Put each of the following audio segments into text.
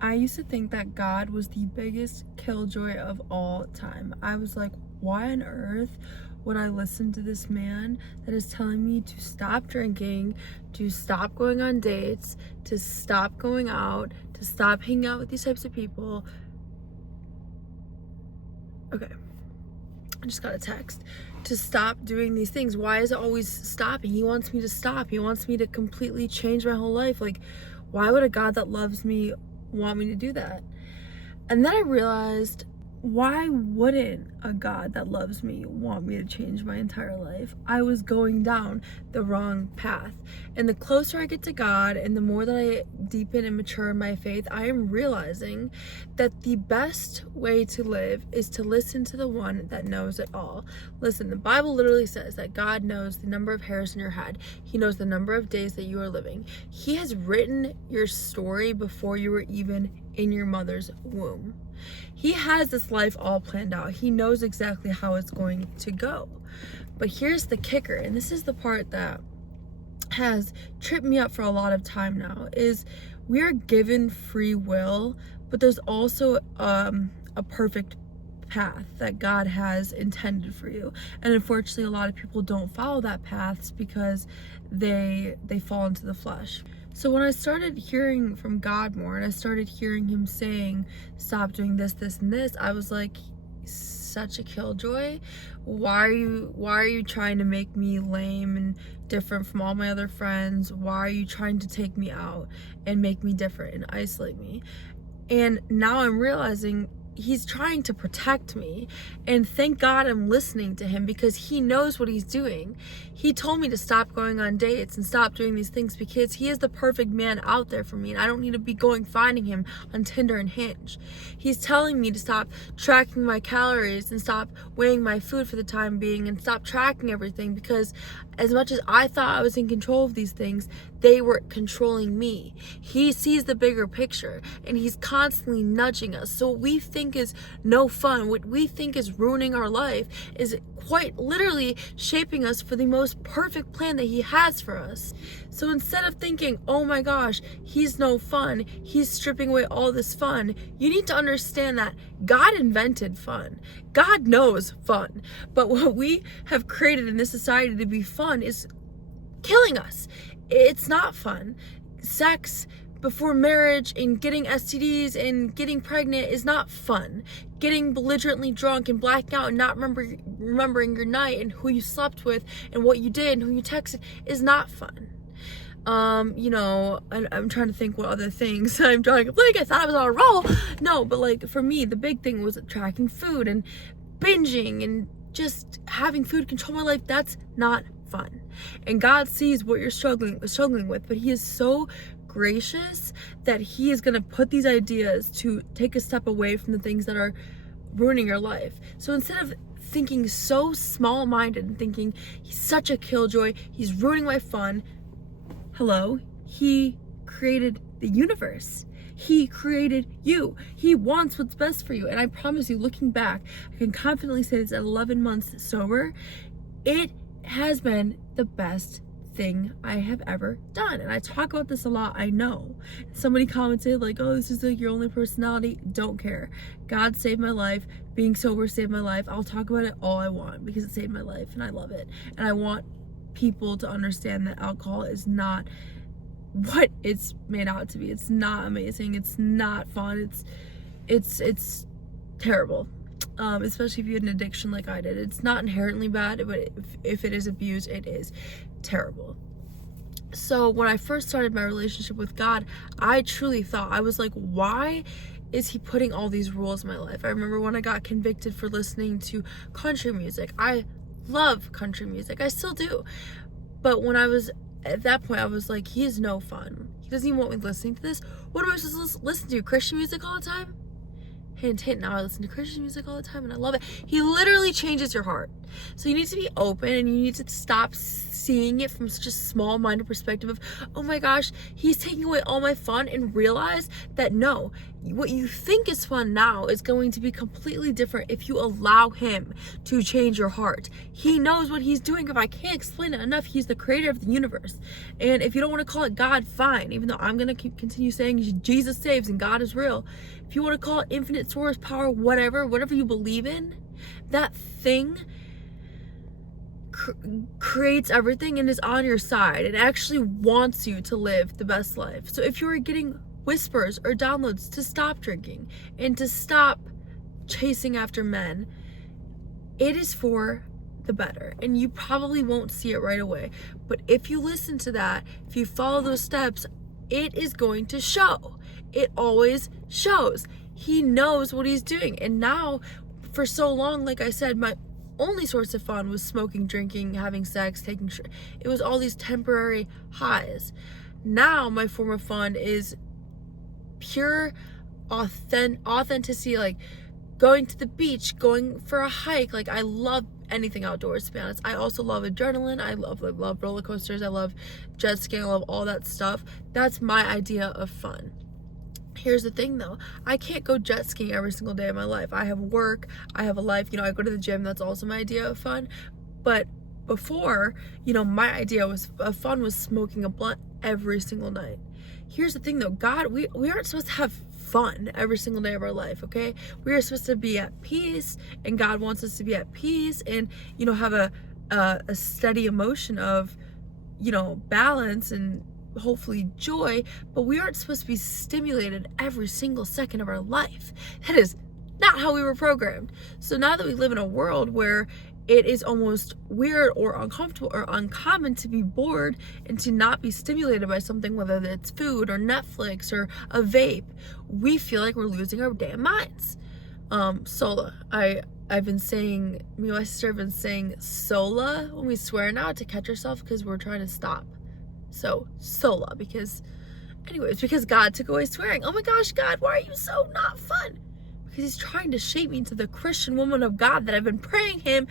I used to think that God was the biggest killjoy of all time. I was like, why on earth would I listen to this man that is telling me to stop drinking, to stop going on dates, to stop going out, to stop hanging out with these types of people? Okay, I just got a text. To stop doing these things. Why is it always stopping? He wants me to stop. He wants me to completely change my whole life. Like, why would a God that loves me want me to do that? And then I realized, why wouldn't a God that loves me want me to change my entire life? I was going down the wrong path. And the closer I get to God and the more that I deepen and mature in my faith, I am realizing that the best way to live is to listen to the one that knows it all. Listen, the Bible literally says that God knows the number of hairs in your head. He knows the number of days that you are living. He has written your story before you were even in your mother's womb. He has this life all planned out. He knows exactly how it's going to go. But here's the kicker, and this is the part that has tripped me up for a lot of time now, is we are given free will, but there's also a perfect path that God has intended for you. And unfortunately, a lot of people don't follow that path because they fall into the flesh. So when I started hearing from God more and I started hearing him saying, stop doing this, this, and this, I was like, such a killjoy. Why are you trying to make me lame and different from all my other friends? Why are you trying to take me out and make me different and isolate me? And now I'm realizing he's trying to protect me, and thank God I'm listening to him because he knows what he's doing. He told me to stop going on dates and stop doing these things because he is the perfect man out there for me, and I don't need to be going finding him on Tinder and Hinge. He's telling me to stop tracking my calories and stop weighing my food for the time being and stop tracking everything, because as much as I thought I was in control of these things, they were controlling me. He sees the bigger picture and he's constantly nudging us. So what we think is no fun, what we think is ruining our life, is quite literally shaping us for the most perfect plan that he has for us. So instead of thinking, oh my gosh, he's no fun, he's stripping away all this fun, you need to understand that God invented fun. God knows fun. But what we have created in this society to be fun is killing us. It's not fun. Sex before marriage and getting STDs and getting pregnant is not fun. Getting belligerently drunk and blacking out and not remembering your night and who you slept with and what you did and who you texted is not fun. I'm trying to think what other things. I'm drawing a blank. I thought I was on a roll. No, but like for me, the big thing was tracking food and binging and just having food control my life. That's not fun. And God sees what you're struggling with, but he is so gracious that he is going to put these ideas to take a step away from the things that are ruining your life. So instead of thinking so small-minded and thinking he's such a killjoy, he's ruining my fun, hello, he created the universe. He created you. He wants what's best for you. And I promise you, looking back, I can confidently say this at 11 months sober, it has been the best thing I have ever done. And I talk about this a lot, I know. Somebody commented like, oh, this is like your only personality. Don't care. God saved my life. Being sober saved my life. I'll talk about it all I want because it saved my life and I love it. And I want people to understand that alcohol is not what it's made out to be. It's not amazing. It's not fun. It's terrible. Especially if you had an addiction like I did. It's not inherently bad, but if it is abused, it is terrible. So when I first started my relationship with God, I truly thought, I was like, why is he putting all these rules in my life? I remember when I got convicted for listening to country music. I love country music. I still do. But when I was at that point, I was like, he is no fun. He doesn't even want me listening to this. What am I supposed to listen to? Christian music all the time? Hint, hint, now I listen to Christian music all the time and I love it. He literally changes your heart. So you need to be open, and you need to stop seeing it from such a small-minded perspective of, oh my gosh, he's taking away all my fun, and realize that no, what you think is fun now is going to be completely different if you allow him to change your heart. He knows what he's doing. If I can't explain it enough, he's the creator of the universe. And if you don't want to call it God, fine, even though I'm going to continue saying Jesus saves and God is real. If you want to call it infinite source power, whatever you believe in, that thing creates everything and is on your side and actually wants you to live the best life. So if you're getting whispers or downloads to stop drinking and to stop chasing after men, it is for the better, and you probably won't see it right away. But if you listen to that, if you follow those steps, it is going to show. It always shows. He knows what he's doing. And now, for so long, like I said, my only source of fun was smoking, drinking, having sex, taking it was all these temporary highs. Now my form of fun is pure authenticity, like going to the beach, going for a hike. Like, I love anything outdoors, to be honest. I also love adrenaline. I love roller coasters. I love jet skiing. I love all that stuff. That's my idea of fun. Here's the thing though, I can't go jet skiing every single day of my life. I have work, I have a life, I go to the gym. That's also my idea of fun. But before, my idea of fun was smoking a blunt every single night. Here's the thing though, God, we aren't supposed to have fun every single day of our life, okay? We are supposed to be at peace, and God wants us to be at peace and, have a steady emotion of, balance and hopefully joy, but we aren't supposed to be stimulated every single second of our life. That is not how we were programmed. So now that we live in a world where it is almost weird or uncomfortable or uncommon to be bored and to not be stimulated by something, whether it's food or Netflix or a vape, we feel like we're losing our damn minds. Sola. I've been saying, me and my sister have been saying sola when we swear now to catch ourselves because we're trying to stop. So, sola, because God took away swearing. Oh my gosh, God, why are you so not fun? Because he's trying to shape me into the Christian woman of God that I've been praying him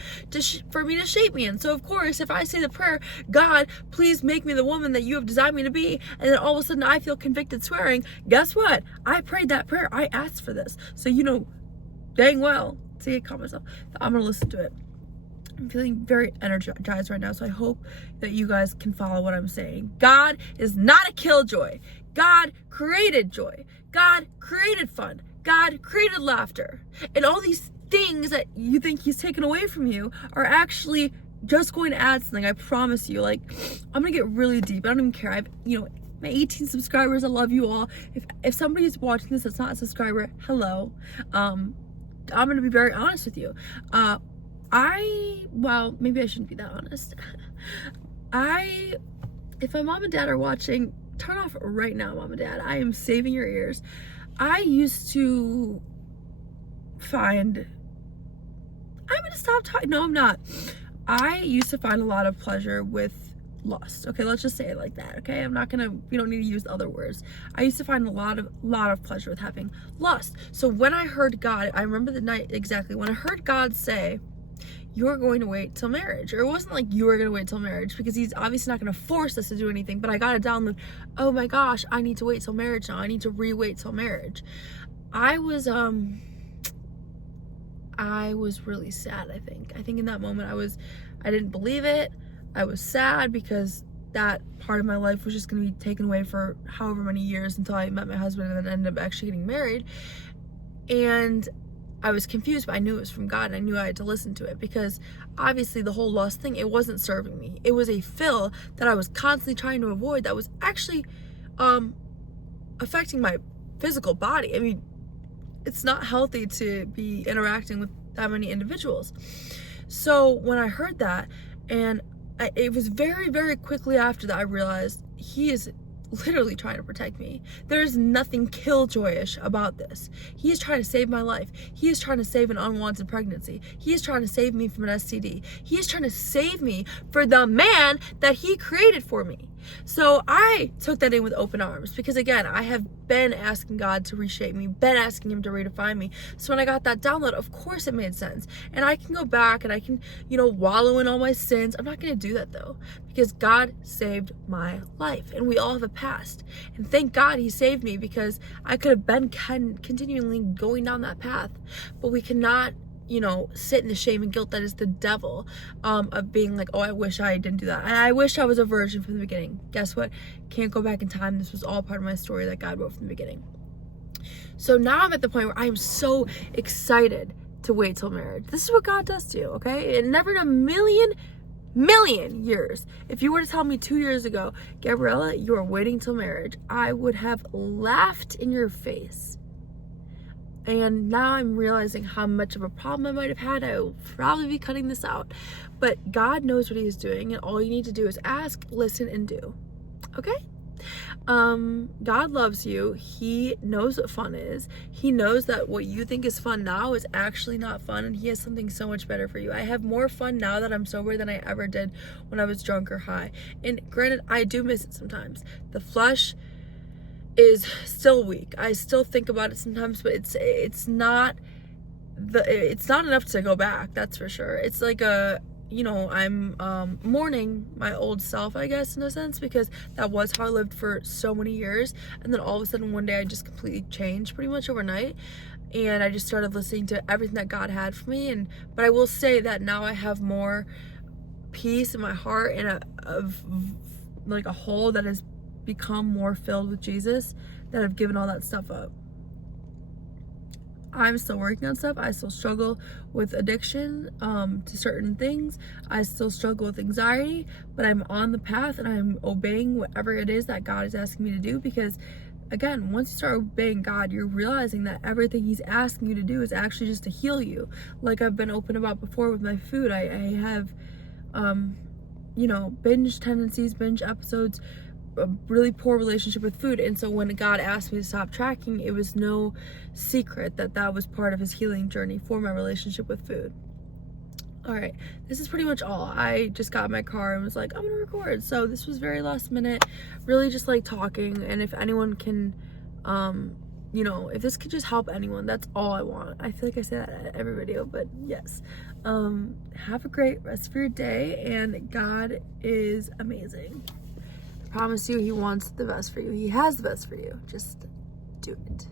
for me to shape me in. So, of course, if I say the prayer, God, please make me the woman that you have designed me to be, and then all of a sudden I feel convicted swearing, guess what? I prayed that prayer. I asked for this. So, dang well, see, I caught myself. I'm going to listen to it. I'm feeling very energized right now, so I hope that you guys can follow what I'm saying. God is not a killjoy. God created joy. God created fun. God created laughter. And all these things that you think he's taken away from you are actually just going to add something. I promise you. Like, I'm going to get really deep. I don't even care. My 18 subscribers, I love you all. If somebody's watching this that's not a subscriber, hello. I'm going to be very honest with you. Maybe I shouldn't be that honest. If my mom and dad are watching, turn off right now, mom and dad. I am saving your ears. I used to find, I'm going to stop talking. No, I'm not. I used to find a lot of pleasure with lust. Okay, let's just say it like that. Okay, we don't need to use other words. I used to find a lot of pleasure with having lust. So when I heard God, I remember the night exactly, when I heard God say, you're going to wait till marriage. Or it wasn't like you were going to wait till marriage, because he's obviously not going to force us to do anything, but I got to download, oh my gosh, I need to wait till marriage now. I need to re-wait till marriage. I was really sad, I think. I think in that moment I didn't believe it. I was sad because that part of my life was just going to be taken away for however many years until I met my husband and then ended up actually getting married. And I was confused, but I knew it was from God, and I knew I had to listen to it, because obviously the whole lust thing, it wasn't serving me. It was a fill that I was constantly trying to avoid that was actually affecting my physical body. I mean, it's not healthy to be interacting with that many individuals. So when I heard that, and it was very, very quickly after that I realized he is literally trying to protect me. There is nothing killjoyish about this. He is trying to save my life. He is trying to save an unwanted pregnancy. He is trying to save me from an STD. He is trying to save me for the man that he created for me. So I took that in with open arms because, again, I have been asking God to reshape me, been asking him to redefine me. So when I got that download, of course it made sense. And I can go back and I can, wallow in all my sins. I'm not going to do that though, because God saved my life and we all have a past. And thank God he saved me, because I could have been continually going down that path. But we cannot sit in the shame and guilt that is the devil, of being like, oh, I wish I didn't do that. And I wish I was a virgin from the beginning. Guess what? Can't go back in time. This was all part of my story that God wrote from the beginning. So now I'm at the point where I am so excited to wait till marriage. This is what God does to you, okay? And never in a million years, if you were to tell me 2 years ago, Gabriella, you are waiting till marriage, I would have laughed in your face. And now I'm realizing how much of a problem I might have had. I will probably be cutting this out. But God knows what he is doing, and all you need to do is ask, listen, and do. Okay? God loves you. He knows what fun is. He knows that what you think is fun now is actually not fun, and he has something so much better for you. I have more fun now that I'm sober than I ever did when I was drunk or high. And granted, I do miss it sometimes. The flesh is still weak. I still think about it sometimes, but it's not enough to go back, that's for sure. It's like I'm mourning my old self, I guess, in a sense, because that was how I lived for so many years, and then all of a sudden one day I just completely changed pretty much overnight, and I just started listening to everything that God had for me. But I will say that now I have more peace in my heart and a hole that has become more filled with Jesus, that I've given all that stuff up. I'm still working on stuff. I still struggle with addiction to certain things. I still struggle with anxiety, but I'm on the path and I'm obeying whatever it is that God is asking me to do, because again, once you start obeying God, you're realizing that everything he's asking you to do is actually just to heal you. Like I've been open about before with my food, I have binge tendencies, binge episodes, a really poor relationship with food. And so when God asked me to stop tracking, it was no secret that was part of his healing journey for my relationship with food. All right, this is pretty much all. I just got in my car and was like, I'm gonna record. So this was very last minute, really just like talking. And if anyone can, if this could just help anyone, that's all I want. I feel like I say that at every video, but yes. Have a great rest of your day, and God is amazing. I promise you, he wants the best for you. He has the best for you. Just do it.